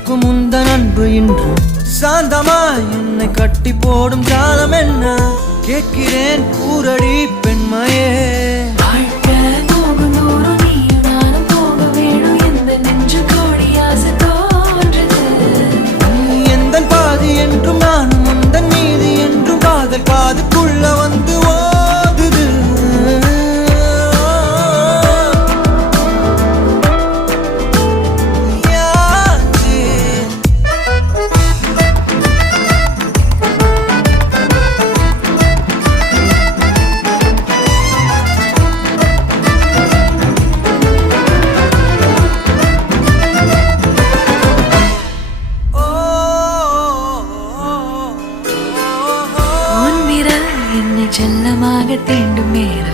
நிற்கும் உந்தன் அன்பு இன்று சாந்தமாய் என்னை கட்டி போடும் காலம் என்ன கேட்கிறேன் கூரடி பெண்மையே எந்தன் பாதி என்றும் நானும் உந்தன் மீதி என்றும் காதல் காதுக்குள்ள வந்து ஓதுது செல்லமாக தீண்டும் நேரம்